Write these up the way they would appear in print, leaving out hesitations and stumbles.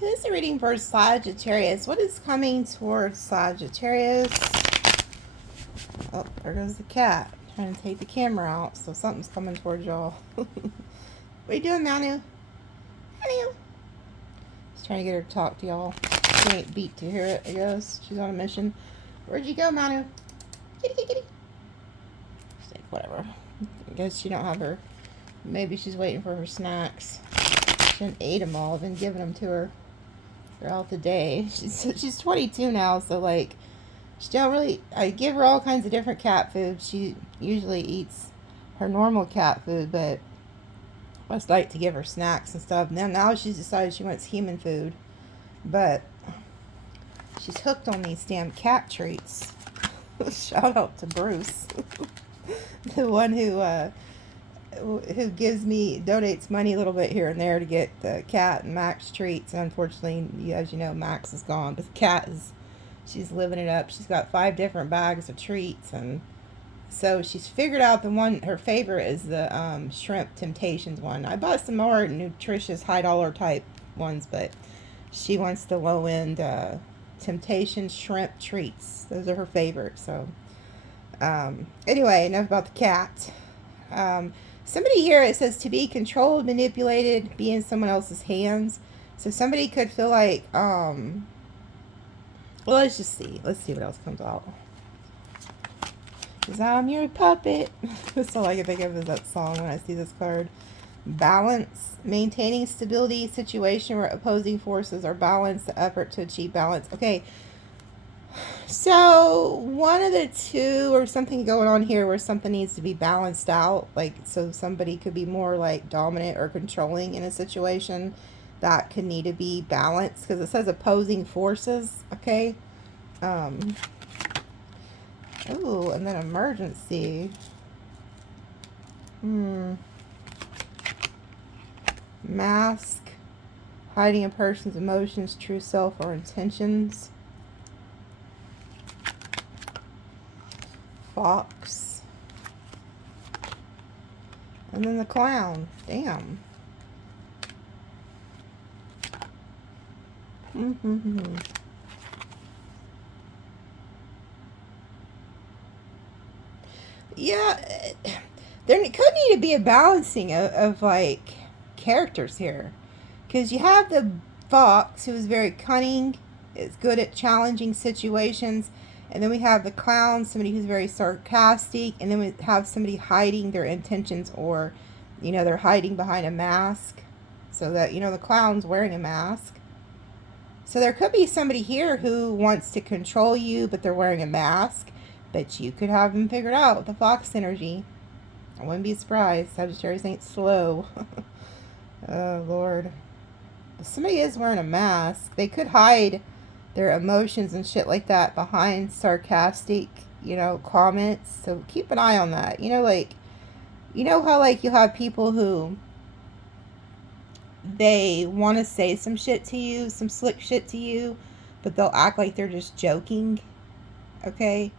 This is a reading for Sagittarius. What is coming towards Sagittarius? Oh, there goes the cat. Trying to take the camera out, so something's coming towards y'all. What are you doing, Manu? Manu? Just trying to get her to talk to y'all. She ain't beat to hear it, I guess. She's on a mission. Where'd you go, Manu? Kitty, kitty, kitty. She's like, whatever. I guess she don't have her. Maybe she's waiting for her snacks. She didn't ate them all. I've been giving them to her throughout the day. She's 22 now, so like she don't really. I give her all kinds of different cat food. She usually eats her normal cat food, but I just like to give her snacks and stuff. And now she's decided she wants human food, but she's hooked on these damn cat treats. Shout out to Bruce, the one who donates money a little bit here and there to get the cat and Max treats. And unfortunately, as you know, Max is gone, but the cat she's living it up. She's got 5 different bags of treats, and so she's figured out the one, her favorite is the shrimp temptations one. I bought some more nutritious high dollar type ones, but she wants the low end temptation shrimp treats. Those are her favorites. So anyway, enough about the cat. Somebody here, it says to be controlled, manipulated, be in someone else's hands. So somebody could feel like, well, let's just see. Let's see what else comes out. Because I'm your puppet. That's all I can think of is that song when I see this card. Balance, maintaining stability, situation where opposing forces are balanced, the effort to achieve balance. Okay. So one of the two, or something going on here where something needs to be balanced out, like so somebody could be more like dominant or controlling in a situation that could need to be balanced, because it says opposing forces. Okay. Oh, and then emergency. Mask, hiding a person's emotions, true self, or intentions. Fox. And then the clown. Damn. Yeah, there could need to be a balancing of like characters here, because you have the fox, who is very cunning, is good at challenging situations. And then we have the clown, somebody who's very sarcastic. And then we have somebody hiding their intentions, or, you know, they're hiding behind a mask. So that, you know, the clown's wearing a mask. So there could be somebody here who wants to control you, but they're wearing a mask. But you could have them figured out with the fox energy. I wouldn't be surprised. Sagittarius ain't slow. Oh, Lord. If somebody is wearing a mask, they could hide their emotions and shit like that behind sarcastic, you know, comments. So keep an eye on that. You know, like, you know how like you have people who they want to say some shit to you, some slick shit to you, but they'll act like they're just joking. Okay?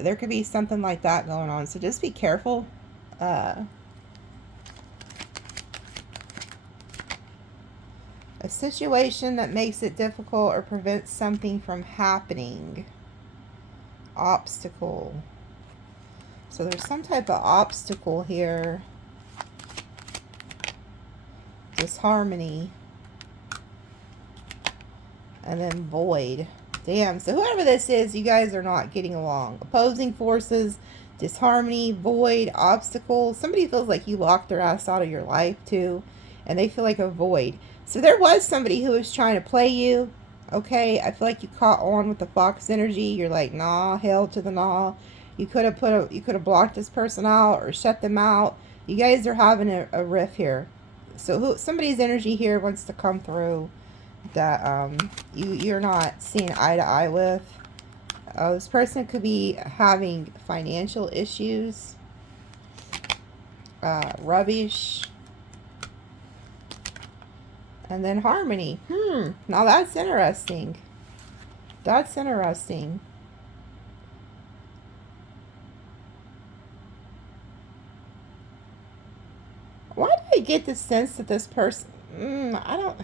There could be something like that going on. So just be careful. A situation that makes it difficult or prevents something from happening. Obstacle. So there's some type of obstacle here. Disharmony. And then void. Damn, so whoever this is, you guys are not getting along. Opposing forces, disharmony, void, obstacle. Somebody feels like you locked their ass out of your life too, and they feel like a void. So there was somebody who was trying to play you. Okay, I feel like you caught on with the fox energy. You're like, nah, hell to the nah. You could have blocked this person out or shut them out. You guys are having a riff here. So somebody's energy here wants to come through that you're not seeing eye to eye with. This person could be having financial issues. Rubbish. And then harmony. Now that's interesting. That's interesting. Why do I get the sense that this person... I don't...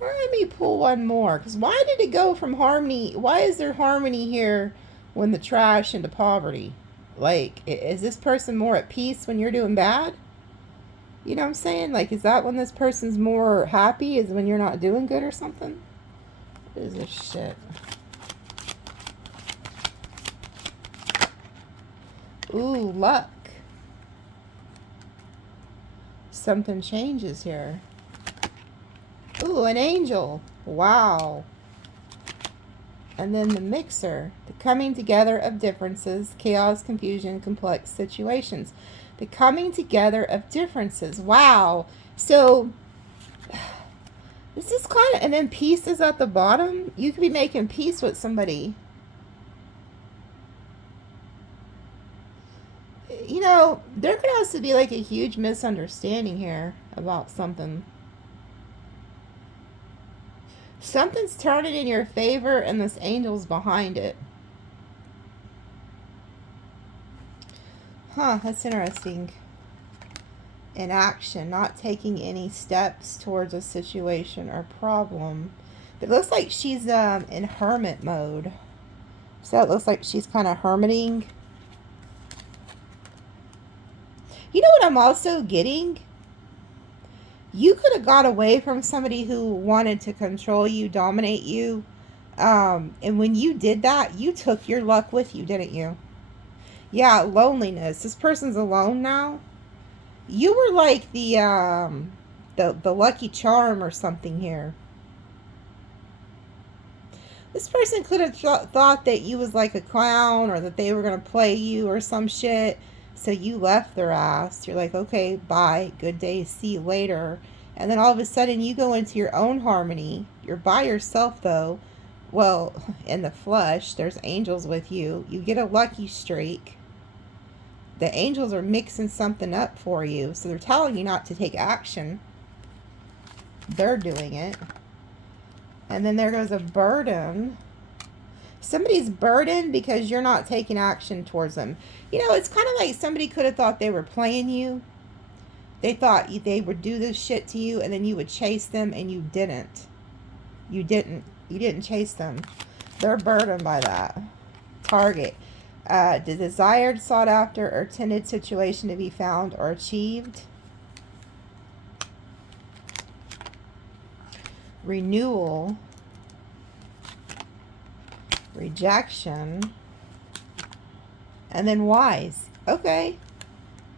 Let me pull one more. Because why did it go from harmony? Why is there harmony here when the trash into poverty? Like, is this person more at peace when you're doing bad? You know what I'm saying? Like, is that when this person's more happy? Is when you're not doing good or something? What is this shit? Ooh, luck. Something changes here. Ooh, an angel. Wow. And then the mixer. The coming together of differences, chaos, confusion, complex situations. The coming together of differences. Wow. So, this is kind of... And then peace is at the bottom. You could be making peace with somebody. You know, there could also be like a huge misunderstanding here about something. Something's turning in your favor and this angel's behind it. Huh, that's interesting. In action, not taking any steps towards a situation or problem. It looks like she's in hermit mode. So it looks like she's kind of hermiting. You know what I'm also getting? You could have got away from somebody who wanted to control you, dominate you. And when you did that, you took your luck with you, didn't you? Yeah, loneliness. This person's alone now. You were like the lucky charm or something here. This person could have thought that you was like a clown or that they were going to play you or some shit. So you left their ass. You're like, okay, bye. Good day. See you later. And then all of a sudden you go into your own harmony. You're by yourself though. Well, in the flesh, there's angels with you. You get a lucky streak. The angels are mixing something up for you. So they're telling you not to take action. They're doing it. And then there goes a burden. Somebody's burdened because you're not taking action towards them. You know, it's kind of like somebody could have thought they were playing you. They thought they would do this shit to you and then you would chase them and you didn't. You didn't. You didn't chase them. They're burdened by that. Target. The desired, sought after, or intended situation to be found or achieved. Renewal. Rejection. And then wise. Okay.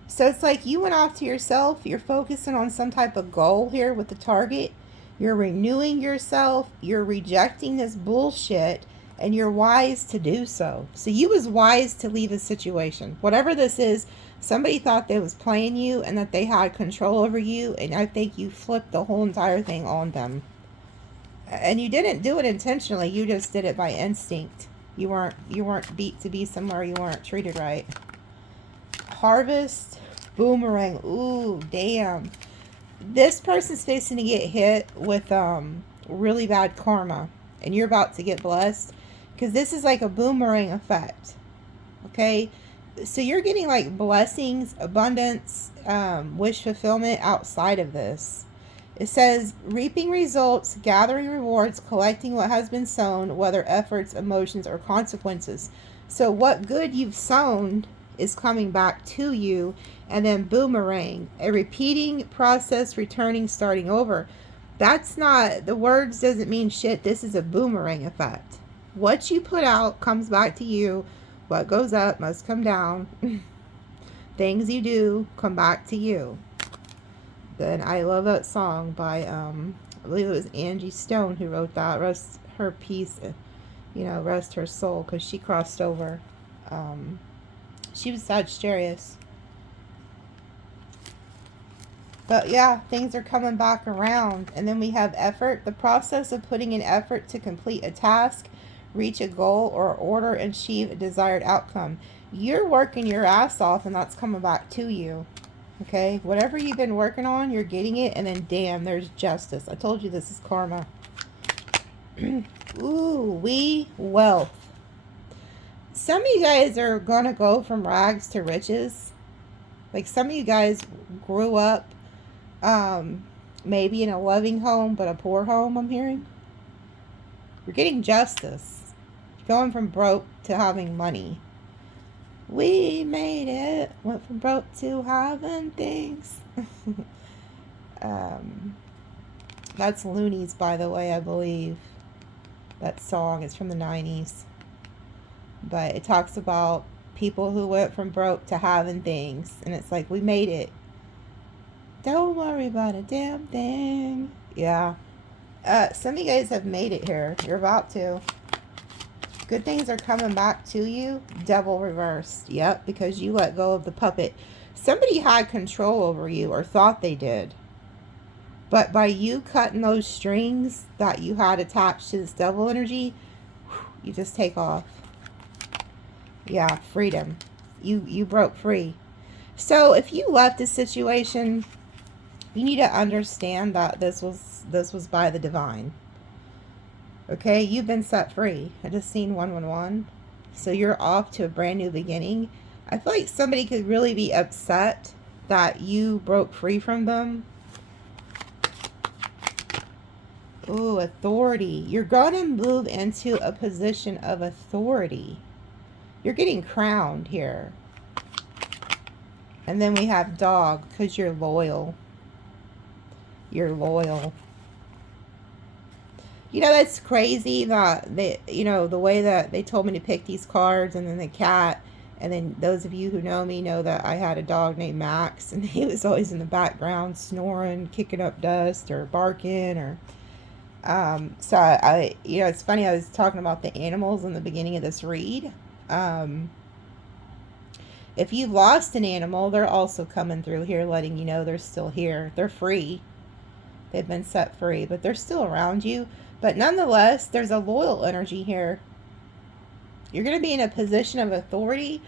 So it's like you went off to yourself. You're focusing on some type of goal here with the target. You're renewing yourself. You're rejecting this bullshit. And you're wise to do so. So you was wise to leave a situation. Whatever this is, somebody thought they was playing you and that they had control over you. And I think you flipped the whole entire thing on them. And you didn't do it intentionally. You just did it by instinct. You weren't beat to be somewhere you weren't treated right. Harvest. Boomerang. Ooh, damn. This person's facing to get hit with really bad karma. And you're about to get blessed. Because this is like a boomerang effect. Okay? So you're getting like blessings, abundance, wish fulfillment outside of this. It says, reaping results, gathering rewards, collecting what has been sown, whether efforts, emotions, or consequences. So what good you've sown is coming back to you. And then boomerang, a repeating process, returning, starting over. That's not, the words doesn't mean shit. This is a boomerang effect. What you put out comes back to you. What goes up must come down. Things you do come back to you. Then I love that song by, I believe it was Angie Stone who wrote that. Rest her peace, you know, rest her soul, because she crossed over. She was Sagittarius. But yeah, things are coming back around. And then we have effort. The process of putting in effort to complete a task, reach a goal, or order and achieve a desired outcome. You're working your ass off and that's coming back to you. Okay? Whatever you've been working on, you're getting it. And then damn, there's justice. I told you this is karma. Ooh, wealth. Some of you guys are going to go from rags to riches. Like some of you guys grew up Maybe in a loving home, but a poor home, I'm hearing. You're getting justice. You're going from broke to having money. We made it. Went from broke to having things. That's Loonies, by the way, I believe. That song is from the 90s. But it talks about people who went from broke to having things. And it's like, we made it. Don't worry about a damn thing. Yeah. Some of you guys have made it here. You're about to. Good things are coming back to you. Devil reversed. Yep, because you let go of the puppet. Somebody had control over you, or thought they did. But by you cutting those strings that you had attached to this devil energy, you just take off. Yeah, freedom. You broke free. So if you left a situation, you need to understand that this was by the divine. Okay, you've been set free. I just seen 111. So you're off to a brand new beginning. I feel like somebody could really be upset that you broke free from them. Ooh, authority. You're going to move into a position of authority. You're getting crowned here. And then we have dog, because you're loyal. You're loyal. You know, that's crazy that they, you know, the way that they told me to pick these cards, and then the cat, and then those of you who know me know that I had a dog named Max, and he was always in the background snoring, kicking up dust, or barking, or so I you know, it's funny, I was talking about the animals in the beginning of this read. If you've lost an animal, they're also coming through here letting you know they're still here. They're free. They've been set free, but they're still around you. But nonetheless, there's a loyal energy here. You're going to be in a position of authority.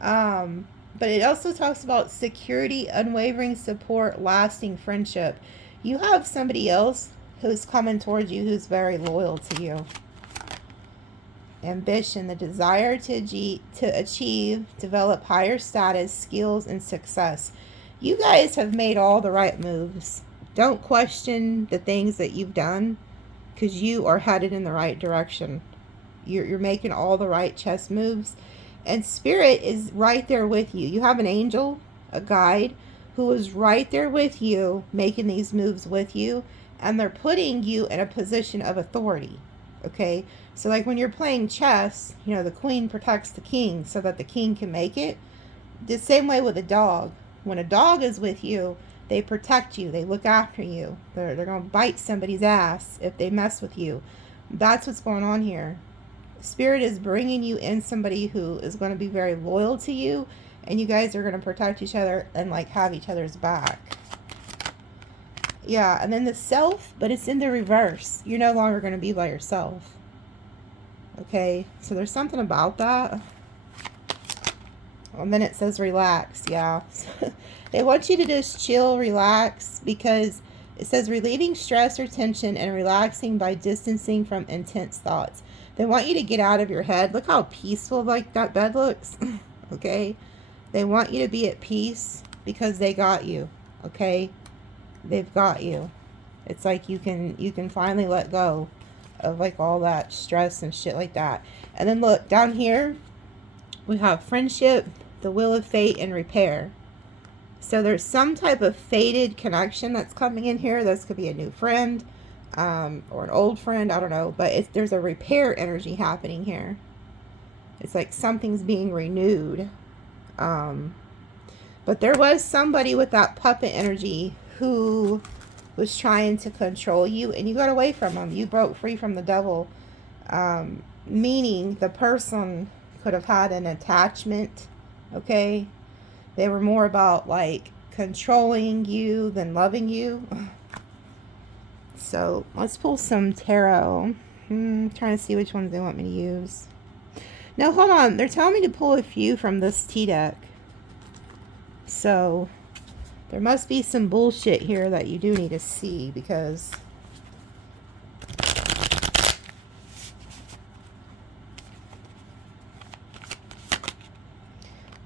But it also talks about security, unwavering support, lasting friendship. You have somebody else who's coming towards you who's very loyal to you. Ambition, the desire to achieve, develop higher status, skills, and success. You guys have made all the right moves. Don't question the things that you've done, because you are headed in the right direction. You're making all the right chess moves. And Spirit is right there with you. You have an angel, a guide, who is right there with you, making these moves with you. And they're putting you in a position of authority. Okay? So like when you're playing chess, you know, the queen protects the king so that the king can make it. The same way with a dog. When a dog is with you, they protect you. They look after you. They're going to bite somebody's ass if they mess with you. That's what's going on here. Spirit is bringing you in somebody who is going to be very loyal to you. And you guys are going to protect each other and like have each other's back. Yeah, and then the self, but it's in the reverse. You're no longer going to be by yourself. Okay, so there's something about that. And then it says relax, yeah. They want you to just chill, relax, because it says relieving stress or tension and relaxing by distancing from intense thoughts. They want you to get out of your head. Look how peaceful like that bed looks. Okay? They want you to be at peace because they got you. Okay? They've got you. It's like you can finally let go of like all that stress and shit like that. And then look, down here we have friendship, the wheel of fate, and repair. So there's some type of fated connection that's coming in here. This could be a new friend, or an old friend, I don't know. But there's a repair energy happening here. It's like something's being renewed. But there was somebody with that puppet energy who was trying to control you, and you got away from them. You broke free from the devil. Meaning the person could have had an attachment, okay? They were more about like controlling you than loving you. So let's pull some tarot. Trying to see which ones they want me to use. No, hold on. They're telling me to pull a few from this tea deck. So there must be some bullshit here that you do need to see, because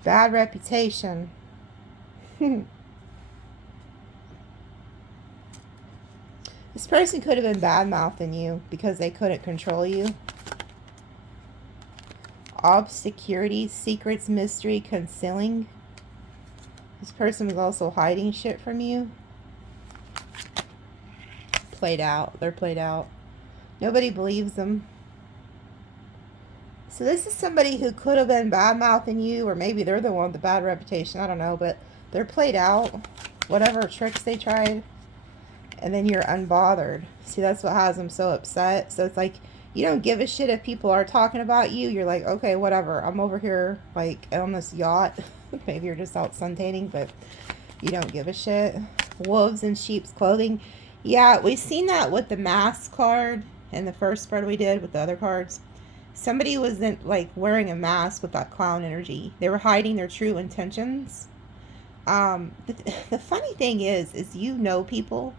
bad reputation. This person could have been bad-mouthing you because they couldn't control you. Obscurity, secrets, mystery, concealing. This person was also hiding shit from you. Played out. They're played out. Nobody believes them. So this is somebody who could have been bad-mouthing you, or maybe they're the one with the bad reputation. I don't know, but they're played out. Whatever tricks they tried. And then you're unbothered. See, that's what has them so upset. So it's like, you don't give a shit if people are talking about you. You're like, okay, whatever. I'm over here, like, on this yacht. Maybe you're just out suntanning, but you don't give a shit. Wolves in sheep's clothing. Yeah, we've seen that with the mask card in the first spread we did with the other cards. Somebody wasn't, like, wearing a mask with that clown energy. They were hiding their true intentions. The funny thing is you know people.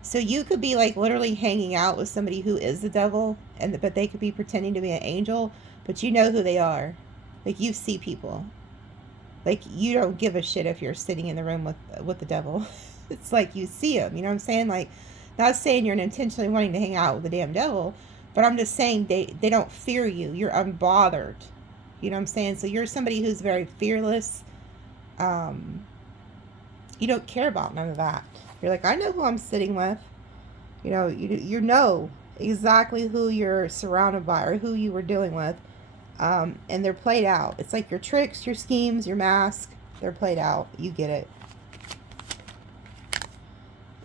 So you could be, like, literally hanging out with somebody who is the devil, but they could be pretending to be an angel, but you know who they are. Like, you see people. Like, you don't give a shit if you're sitting in the room with the devil. It's like you see him, you know what I'm saying? Like, not saying you're intentionally wanting to hang out with the damn devil, but I'm just saying they don't fear you. You're unbothered. You know what I'm saying? So you're somebody who's very fearless. You don't care about none of that. You're like, I know who I'm sitting with. You know, you know exactly who you're surrounded by or who you were dealing with. And they're played out. It's like your tricks, your schemes, your mask. They're played out. You get it.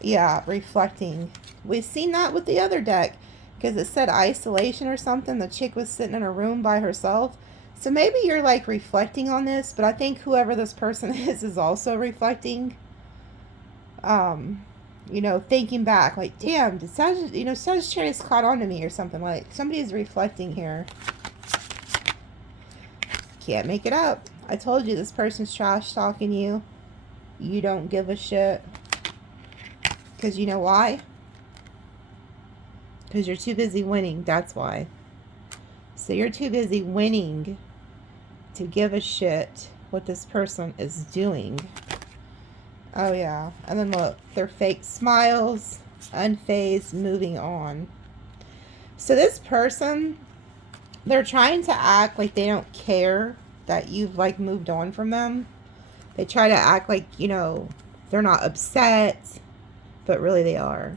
Yeah, reflecting. We've seen that with the other deck. Because it said isolation or something. The chick was sitting in a room by herself. So maybe you're like reflecting on this. But I think whoever this person is also reflecting. You know, thinking back, like, damn, did Sagittarius caught on to me or something. Like, somebody is reflecting here. Can't make it up. I told you this person's trash talking you. You don't give a shit. Because you know why? Because you're too busy winning. That's why. So you're too busy winning to give a shit what this person is doing. Oh, yeah. And then look, they're fake smiles, unfazed, moving on. So this person, they're trying to act like they don't care that you've, like, moved on from them. They try to act like, you know, they're not upset, but really they are.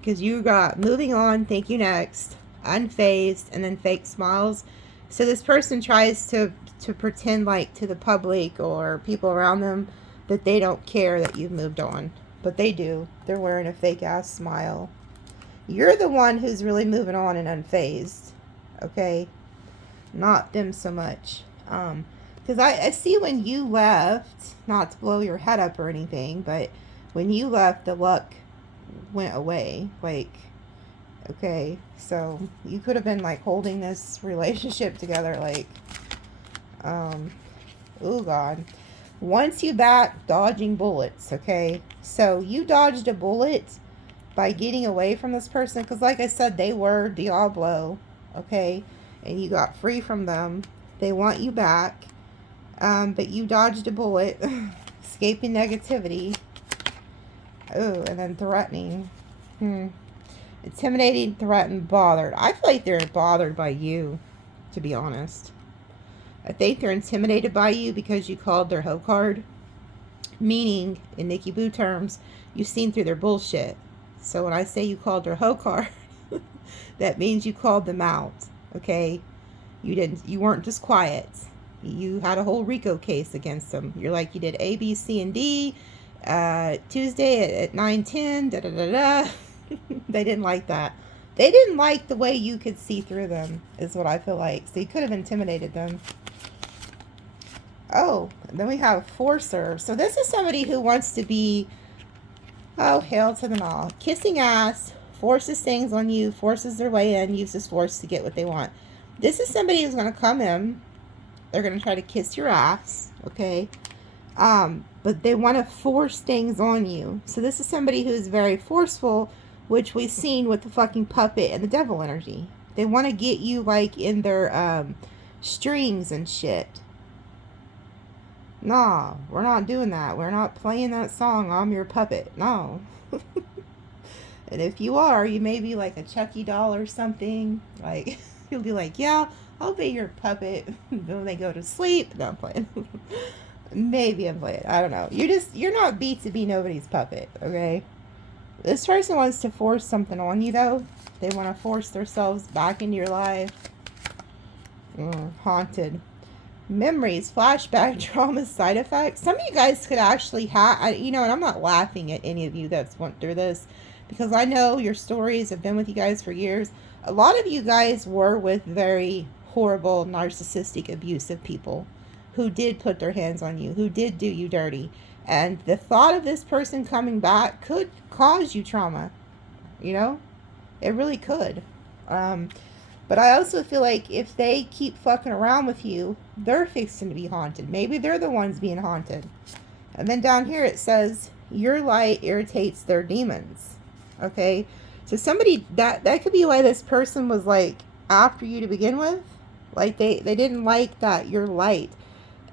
Because you got moving on, thank you next, unfazed, and then fake smiles. So this person tries to pretend like to the public or people around them that they don't care that you've moved on. But they do. They're wearing a fake ass smile. You're the one who's really moving on and unfazed. Okay? Not them so much. Because I see when you left, not to blow your head up or anything, but when you left, the luck went away. Like, okay, so you could have been like holding this relationship together, like, oh God. Once you back, dodging bullets, okay? So you dodged a bullet by getting away from this person, because like I said, they were Diablo, okay? And you got free from them. They want you back, but you dodged a bullet, escaping negativity. Oh, and then threatening. Intimidating, threatened, bothered. I feel like they're bothered by you, to be honest. I think they're intimidated by you because you called their hoe card. Meaning, in NikiBoo terms, you've seen through their bullshit. So when I say you called their hoe card, that means you called them out. Okay? You weren't just quiet. You had a whole RICO case against them. You're like, you did A, B, C, and D. Tuesday at 9:10. Da da da da. They didn't like that. They didn't like the way you could see through them, is what I feel like. So you could have intimidated them. Oh, and then we have Forcer. So this is somebody who wants to be, oh, hail to them all. Kissing ass, forces things on you, forces their way in, uses force to get what they want. This is somebody who's going to come in. They're going to try to kiss your ass, okay? But they want to force things on you. So this is somebody who's very forceful, which we've seen with the fucking puppet and the devil energy. They want to get you, like, in their strings and shit. Nah, we're not doing that. We're not playing that song, I'm your puppet. No. And if you are, you may be like a Chucky doll or something. Like, you'll be like, yeah, I'll be your puppet when they go to sleep. No, I'm playing. Maybe I'm playing. I don't know. You're not beat to be nobody's puppet, okay? This person wants to force something on you, though. They want to force themselves back into your life. Haunted. Memories, flashback, trauma, side effects. Some of you guys could actually have, you know, and I'm not laughing at any of you that's went through this, because I know your stories have been with you guys for years. A lot of you guys were with very horrible, narcissistic, abusive people who did put their hands on you, who did do you dirty. And the thought of this person coming back could cause you trauma. You know? It really could. But I also feel like if they keep fucking around with you, they're fixing to be haunted. Maybe they're the ones being haunted. And then down here it says, your light irritates their demons. Okay? So somebody, that could be why this person was like after you to begin with. Like they didn't like that, your light.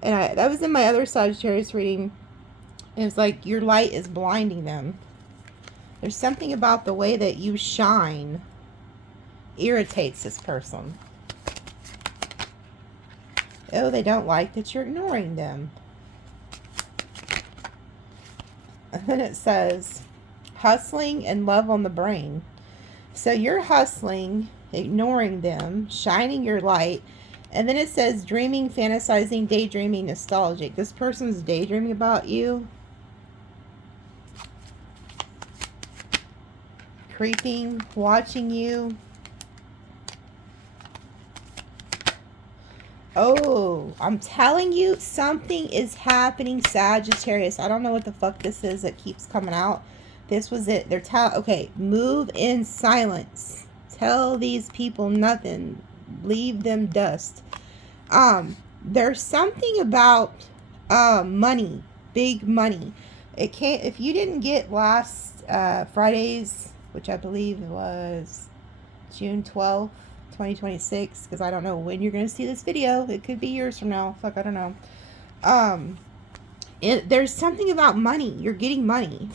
And that was in my other Sagittarius reading. It was like your light is blinding them. There's something about the way that you shine irritates this person. Oh, they don't like that you're ignoring them. And then it says, hustling and love on the brain. So you're hustling, ignoring them, shining your light. And then it says dreaming, fantasizing, daydreaming, nostalgic. This person's daydreaming about you. Creeping, watching you. Oh, I'm telling you, something is happening, Sagittarius. I don't know what the fuck this is that keeps coming out. This was it. They're okay, move in silence. Tell these people nothing. Leave them dust. There's something about money, big money. It can't, if you didn't get last Friday's, which I believe was June 12th, 2026, because I don't know when you're going to see this video. It could be years from now. Fuck, I don't know. There's something about money. You're getting money.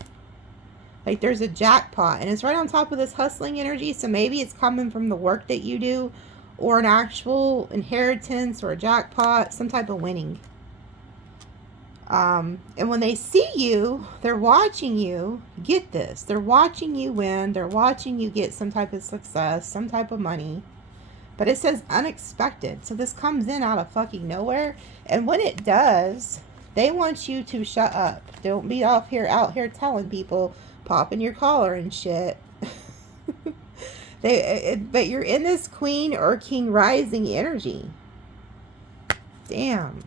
Like there's a jackpot, and it's right on top of this hustling energy. So maybe it's coming from the work that you do, or an actual inheritance, or a jackpot, some type of winning. And when they see you, they're watching you. Get this. They're watching you win. They're watching you get some type of success, some type of money. But it says unexpected. So this comes in out of fucking nowhere. And when it does, they want you to shut up. Don't be out here telling people, popping your collar and shit. But you're in this queen or king rising energy. Damn.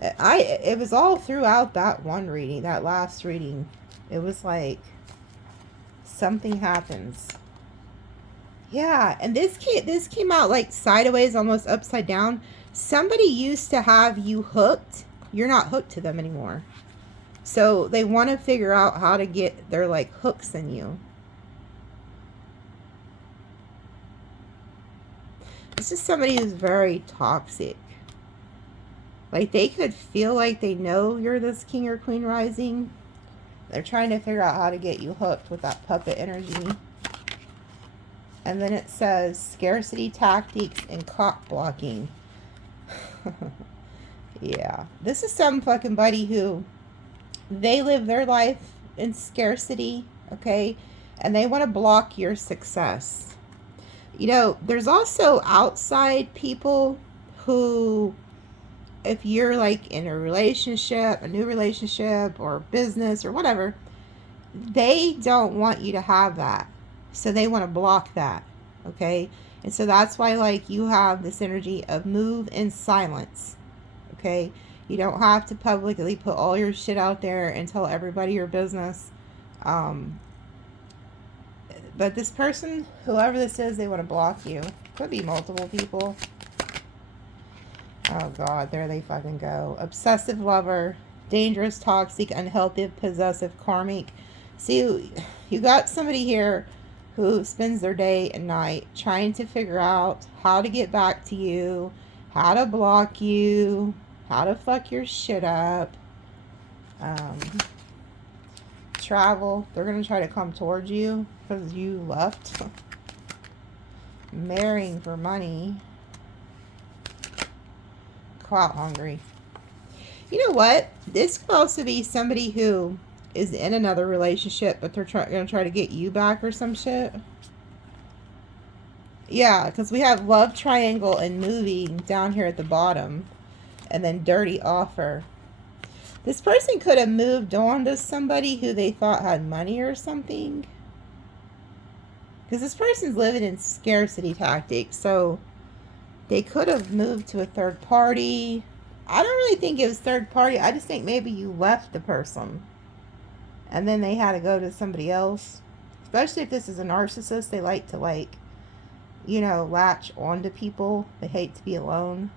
It was all throughout that one reading, that last reading. It was like something happens. Yeah, and this came out like sideways, almost upside down. Somebody used to have you hooked. You're not hooked to them anymore. So they want to figure out how to get their like hooks in you. This is somebody who's very toxic. Like they could feel like they know you're this king or queen rising. They're trying to figure out how to get you hooked with that puppet energy. And then it says scarcity tactics and cock blocking. Yeah. This is some fucking buddy who they live their life in scarcity, okay? And they want to block your success. You know, there's also outside people who, if you're like in a relationship, a new relationship or business or whatever, they don't want you to have that. So they want to block that. Okay. And so that's why like you have this energy of move in silence. Okay. You don't have to publicly put all your shit out there and tell everybody your business. But this person, whoever this is, they want to block you. Could be multiple people. Oh God, there they fucking go. Obsessive lover, dangerous, toxic, unhealthy, possessive, karmic. See, you got somebody here who spends their day and night trying to figure out how to get back to you, how to block you, how to fuck your shit up. travel. They're going to try to come towards you because you left. Marrying for money. Clout hungry. You know what? This could also be somebody who is in another relationship, but they're going to try to get you back or some shit. Yeah, because we have love triangle and moving down here at the bottom. And then dirty offer. This person could have moved on to somebody who they thought had money or something. Because this person's living in scarcity tactics. So they could have moved to a third party. I don't really think it was third party. I just think maybe you left the person. And then they had to go to somebody else. Especially if this is a narcissist. They like to, like, you know, latch onto people. They hate to be alone.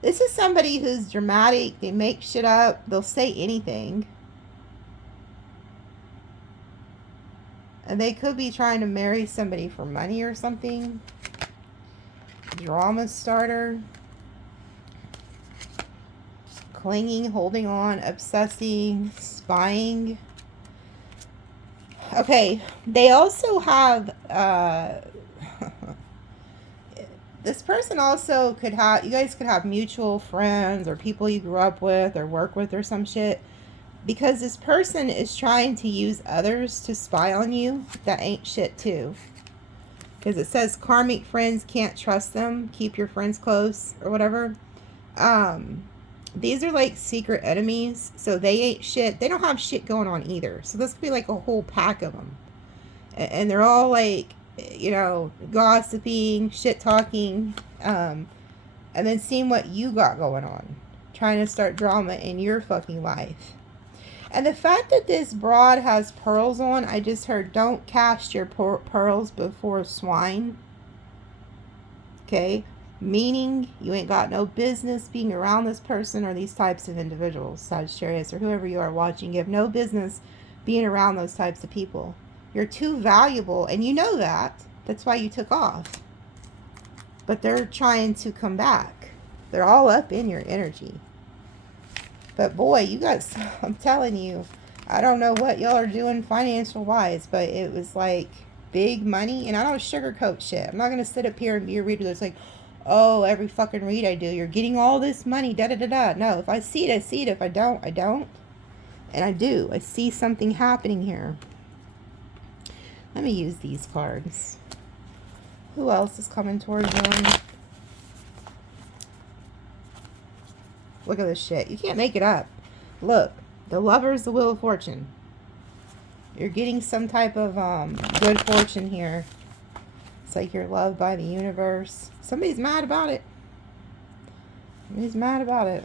This is somebody who's dramatic. They make shit up. They'll say anything. And they could be trying to marry somebody for money or something. Drama starter. Clinging, holding on, obsessing, spying. Okay, they also have... this person also could have... You guys could have mutual friends or people you grew up with or work with or some shit. Because this person is trying to use others to spy on you. That ain't shit too. Because it says karmic friends, can't trust them. Keep your friends close or whatever. These are like secret enemies. So they ain't shit. They don't have shit going on either. So this could be like a whole pack of them. And they're all like, you know, gossiping, shit talking. And then seeing what you got going on. Trying to start drama in your fucking life. And the fact that this broad has pearls on, I just heard, don't cast your pearls before swine. Okay? Meaning, you ain't got no business being around this person or these types of individuals, Sagittarius, or whoever you are watching. You have no business being around those types of people. You're too valuable, and you know that. That's why you took off. But they're trying to come back. They're all up in your energy. But boy, you guys, I'm telling you, I don't know what y'all are doing financial wise, but it was like big money. And I don't sugarcoat shit. I'm not going to sit up here and be a reader that's like, oh, every fucking read I do, you're getting all this money, da da da da. No, if I see it, I see it. If I don't, I don't. And I do. I see something happening here. Let me use these cards. Who else is coming towards them? Look at this shit. You can't make it up. Look. The Lover's the Wheel of Fortune. You're getting some type of good fortune here. It's like you're loved by the universe. Somebody's mad about it. Somebody's mad about it.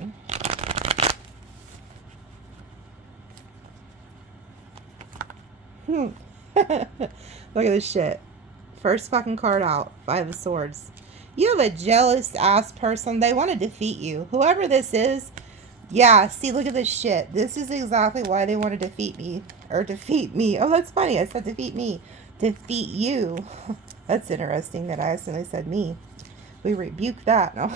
Look at this shit. First fucking card out. 5 of Swords. You have a jealous ass person. They want to defeat you. Whoever this is. Yeah, see, look at this shit. This is exactly why they want to defeat me. Or defeat me. Oh, that's funny. I said defeat me. Defeat you. That's interesting that I accidentally said me. We rebuke that. No.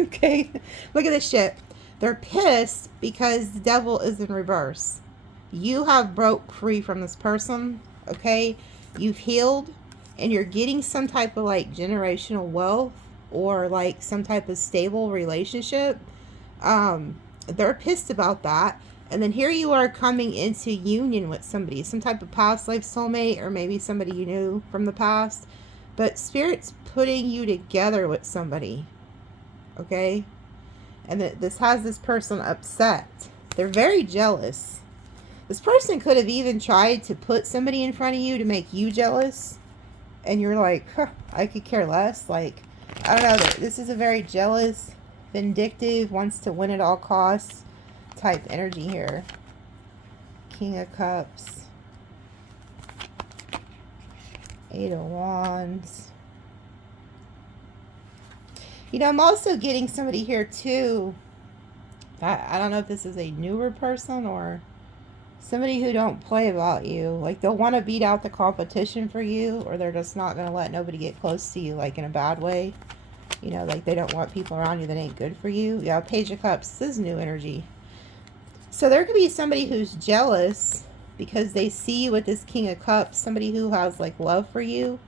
Okay. Look at this shit. They're pissed because the devil is in reverse. You have broke free from this person. Okay. You've healed. And you're getting some type of like generational wealth. Or like some type of stable relationship. They're pissed about that. And then here you are coming into union with somebody. Some type of past life soulmate. Or maybe somebody you knew from the past. But Spirit's putting you together with somebody. Okay? And this has this person upset. They're very jealous. This person could have even tried to put somebody in front of you to make you jealous. And you're like, huh, I could care less. Like, I don't know. This is a very jealous, vindictive, wants to win at all costs type energy here. King of Cups. 8 of Wands. You know, I'm also getting somebody here too. I don't know if this is a newer person or somebody who don't play about you. Like, they'll want to beat out the competition for you, or they're just not going to let nobody get close to you, like in a bad way. You know, like they don't want people around you that ain't good for you. Yeah, Page of Cups. This is new energy. So there could be somebody who's jealous because they see you with this King of Cups, somebody who has like love for you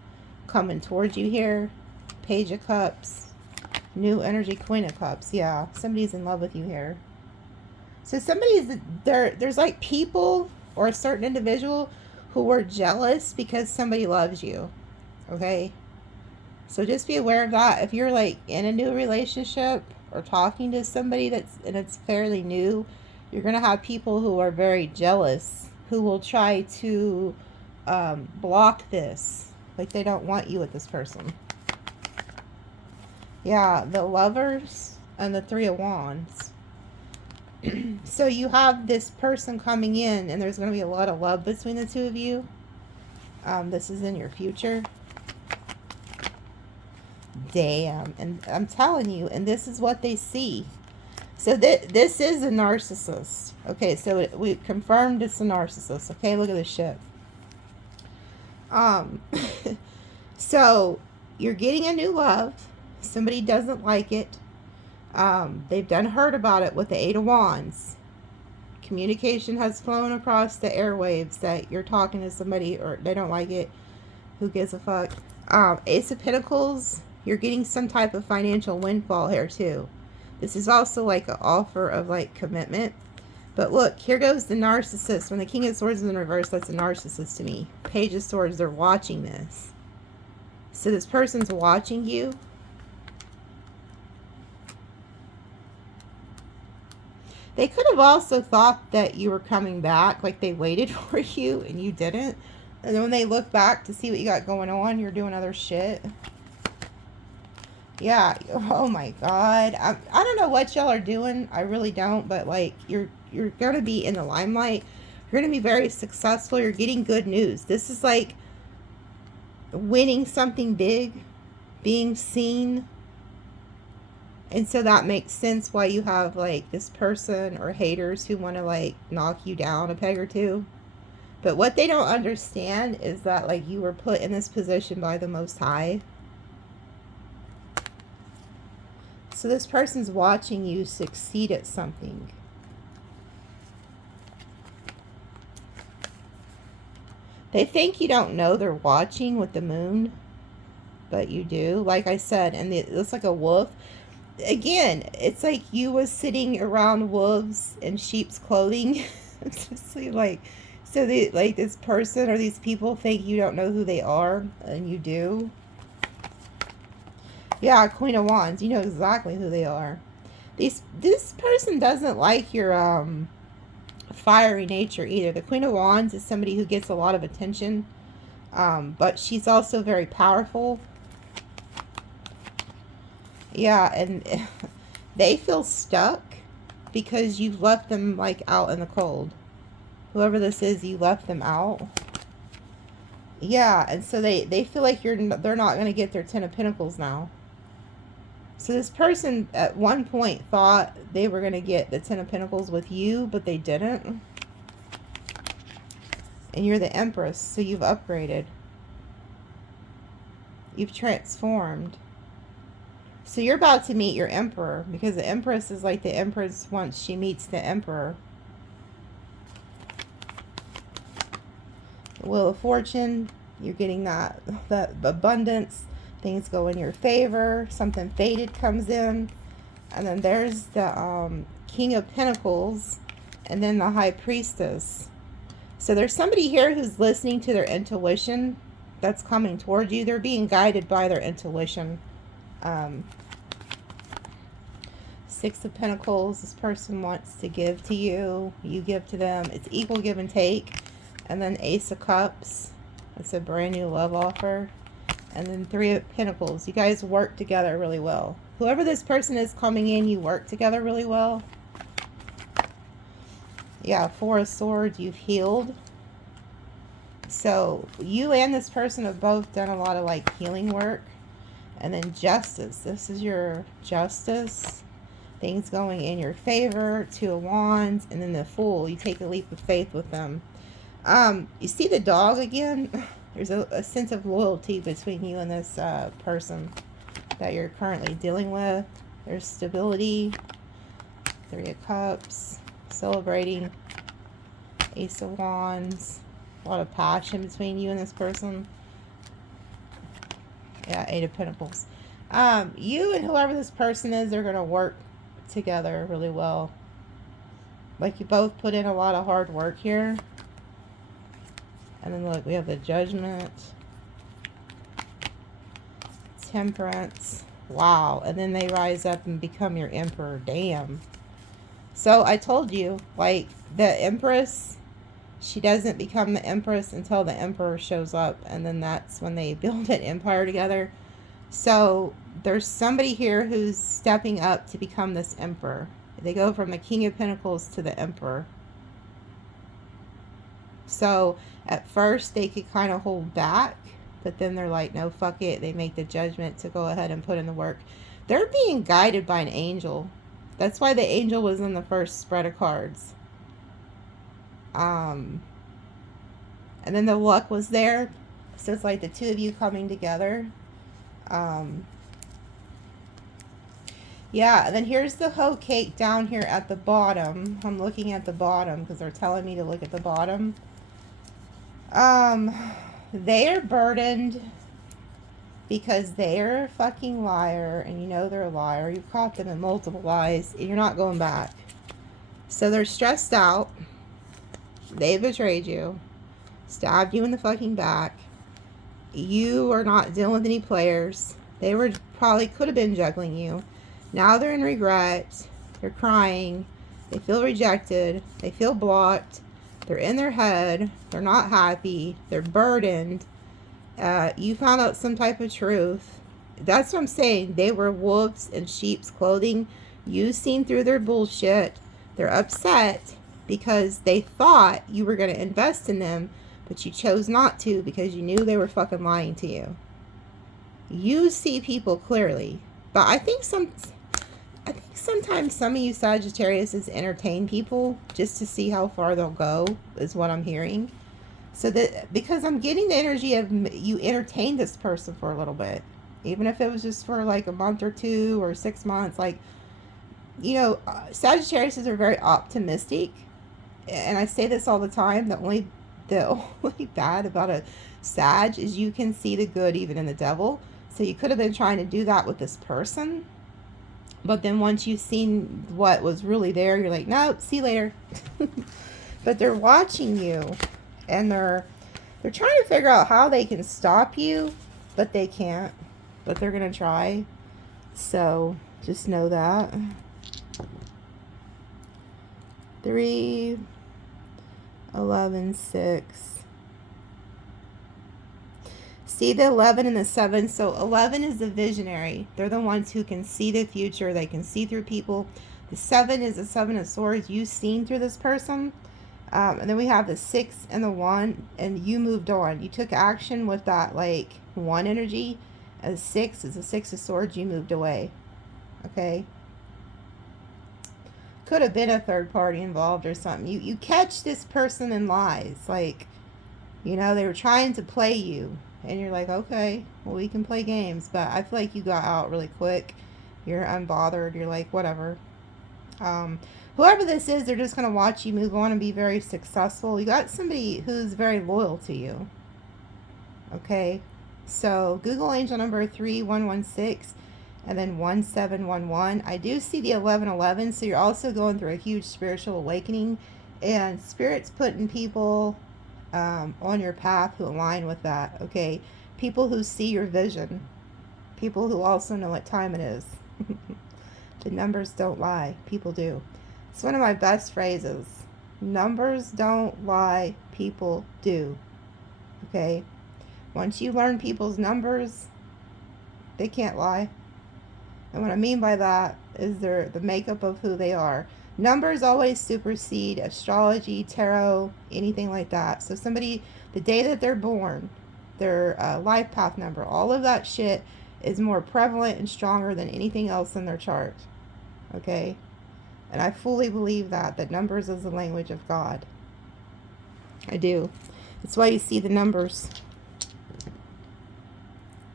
coming towards you here. Page of Cups, new energy, Queen of Cups. Yeah, somebody's in love with you here. So somebody's there's like people or a certain individual who are jealous because somebody loves you. Okay, so just be aware of that. If you're like in a new relationship or talking to somebody it's fairly new, you're gonna have people who are very jealous, who will try to block this, like they don't want you with this person. Yeah, the Lovers and the Three of Wands. So you have this person coming in, and there's going to be a lot of love between the two of you. This is in your future. Damn. And I'm telling you, and this is what they see. So this is a narcissist. Okay, so we confirmed it's a narcissist. Okay, look at this shit. So you're getting a new love. Somebody doesn't like it. They've done heard about it with the Eight of Wands. Communication has flown across the airwaves that you're talking to somebody or they don't like it. Who gives a fuck? Ace of Pentacles. You're getting some type of financial windfall here too. This is also like an offer of like commitment. But look, here goes the narcissist. When the King of Swords is in reverse, that's a narcissist to me. Page of Swords, they're watching this. So this person's watching you. They could have also thought that you were coming back, like they waited for you and you didn't. And then when they look back to see what you got going on, you're doing other shit. Yeah, oh my God. I don't know what y'all are doing. I really don't, but like you're going to be in the limelight. You're going to be very successful. You're getting good news. This is like winning something big, being seen. And so that makes sense why you have like this person or haters who want to like knock you down a peg or two. But what they don't understand is that like you were put in this position by the Most High. So this person's watching you succeed at something. They think you don't know they're watching with the moon, but you do. Like I said, and it looks like a wolf. Again, it's like you was sitting around wolves in sheep's clothing. It's just like, so they, like this person or these people think you don't know who they are, and you do. Yeah, Queen of Wands, you know exactly who they are. This person doesn't like your fiery nature either. The Queen of Wands is somebody who gets a lot of attention, but she's also very powerful. Yeah, and they feel stuck because you've left them like out in the cold. Whoever this is, you left them out. Yeah, and so they feel like they're not going to get their Ten of Pentacles now. So this person at one point thought they were going to get the Ten of Pentacles with you, but they didn't. And you're the Empress, so you've upgraded. You've transformed. So you're about to meet your Emperor, because the Empress is like the Empress once she meets the Emperor. The Wheel of Fortune, you're getting that abundance. Things go in your favor. Something fated comes in. And then there's the King of Pentacles, and then the High Priestess. So there's somebody here who's listening to their intuition that's coming toward you. They're being guided by their intuition. Six of Pentacles, this person wants to give to you, you give to them. It's equal give and take. And then Ace of Cups, that's a brand new love offer. And then Three of Pentacles, you guys work together really well. Whoever this person is coming in, you work together really well. Yeah, Four of Swords, you've healed. So you and this person have both done a lot of like healing work. And then Justice, this is your Justice. Things going in your favor. Two of Wands. And then the Fool, you take a leap of faith with them. You see the dog again? There's a sense of loyalty between you and this person that you're currently dealing with. There's stability. Three of Cups. Celebrating. Ace of Wands. A lot of passion between you and this person. Yeah, Eight of Pentacles. You and whoever this person is are going to work together really well. Like, you both put in a lot of hard work here. And then look, we have the Judgment. Temperance. Wow. And then they rise up and become your Emperor. Damn. So I told you, like, the Empress, she doesn't become the Empress until the Emperor shows up. And then that's when they build an empire together. So there's somebody here who's stepping up to become this Emperor. They go from the King of Pentacles to the Emperor. So at first they could kind of hold back, but then they're like, no, fuck it. They make the judgment to go ahead and put in the work. They're being guided by an angel. That's why the angel was in the first spread of cards. And then the luck was there. So it's like the two of you coming together. Yeah, and then here's the hoe cake down here at the bottom. I'm looking at the bottom because they're telling me to look at the bottom. They are burdened because they're a fucking liar, and you know they're a liar. You've caught them in multiple lies, and you're not going back. So they're stressed out. They betrayed you. Stabbed you in the fucking back. You are not dealing with any players. They were probably could have been juggling you. Now they're in regret. They're crying. They feel rejected. They feel blocked. They're in their head. They're not happy. They're burdened. You found out some type of truth. That's what I'm saying. They were wolves in sheep's clothing. You seen through their bullshit. They're upset because they thought you were going to invest in them, but you chose not to because you knew they were fucking lying to you. You see people clearly. But I think sometimes some of you Sagittarius entertain people just to see how far they'll go, is what I'm hearing. So that, because I'm getting the energy of you entertain this person for a little bit, even if it was just for like a month or 2 or 6 months. Like, you know, Sagittarius are very optimistic, and I say this all the time. The only bad about a Sag is you can see the good even in the devil. So you could have been trying to do that with this person, but then once you've seen what was really there, you're like, nope, see you later. But they're watching you, and they're trying to figure out how they can stop you, but they can't. But they're gonna try. So just know that. 3, 11, 6. See the 11 and the 7. So 11 is the visionary. They're the ones who can see the future. They can see through people. The 7 is the 7 of swords. You've seen through this person. And then we have the 6 and the 1. And you moved on. You took action with that, like, 1 energy. As 6 is the 6 of swords. You moved away. Okay? Could have been a third party involved or something. You catch this person in lies. Like, you know, they were trying to play you. And you're like, okay, well, we can play games. But I feel like you got out really quick. You're unbothered. You're like, whatever. Whoever this is, they're just going to watch you move on and be very successful. You got somebody who's very loyal to you. Okay? So, Google angel number 3116 and then 1711. I do see the 1111. So, you're also going through a huge spiritual awakening. And Spirit's putting people on your path who align with that. Okay, people who see your vision, people who also know what time it is. The numbers don't lie, people do. It's one of my best phrases. Numbers don't lie, people do. Okay, once you learn people's numbers, they can't lie. And what I mean by that is they're the makeup of who they are. Numbers always supersede astrology, tarot, anything like that. So somebody, the day that they're born, their life path number, all of that shit is more prevalent and stronger than anything else in their chart. Okay? And I fully believe that numbers is the language of God. I do. That's why you see the numbers.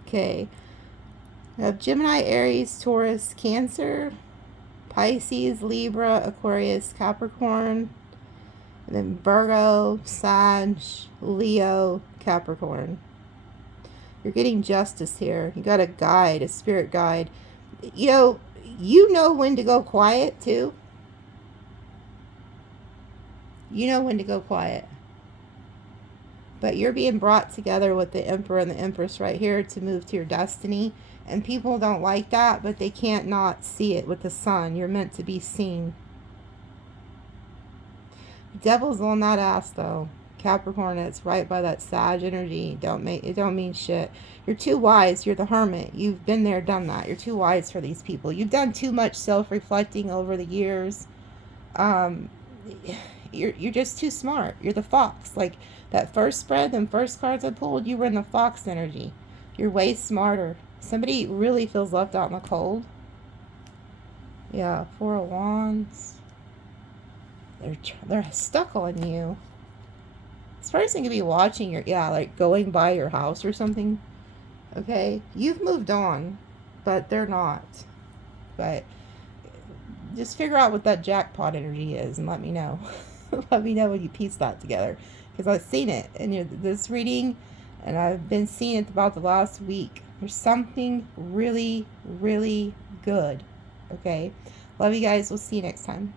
Okay. We have Gemini, Aries, Taurus, Cancer, Pisces, Libra, Aquarius, Capricorn. And then Virgo, Sag, Leo, Capricorn. You're getting justice here. You got a guide, a spirit guide. You know when to go quiet too. You know when to go quiet. But you're being brought together with the Emperor and the Empress right here to move to your destiny. And people don't like that, but they can't not see it with the sun. You're meant to be seen. The devil's on that ass though. Capricorn, it's right by that Sag energy. It don't mean shit. You're too wise. You're the Hermit. You've been there, done that. You're too wise for these people. You've done too much self-reflecting over the years. You're just too smart. You're the fox. Like that first spread, them first cards I pulled, you were in the fox energy. You're way smarter. Somebody really feels left out in the cold. Yeah, Four of Wands. They're stuck on you. This person could be watching your, like going by your house or something. Okay, you've moved on, but they're not. But just figure out what that jackpot energy is and let me know. Let me know when you piece that together, because I've seen it in this reading, and I've been seeing it about the last week. There's something really, really good. Okay, love you guys. We'll see you next time.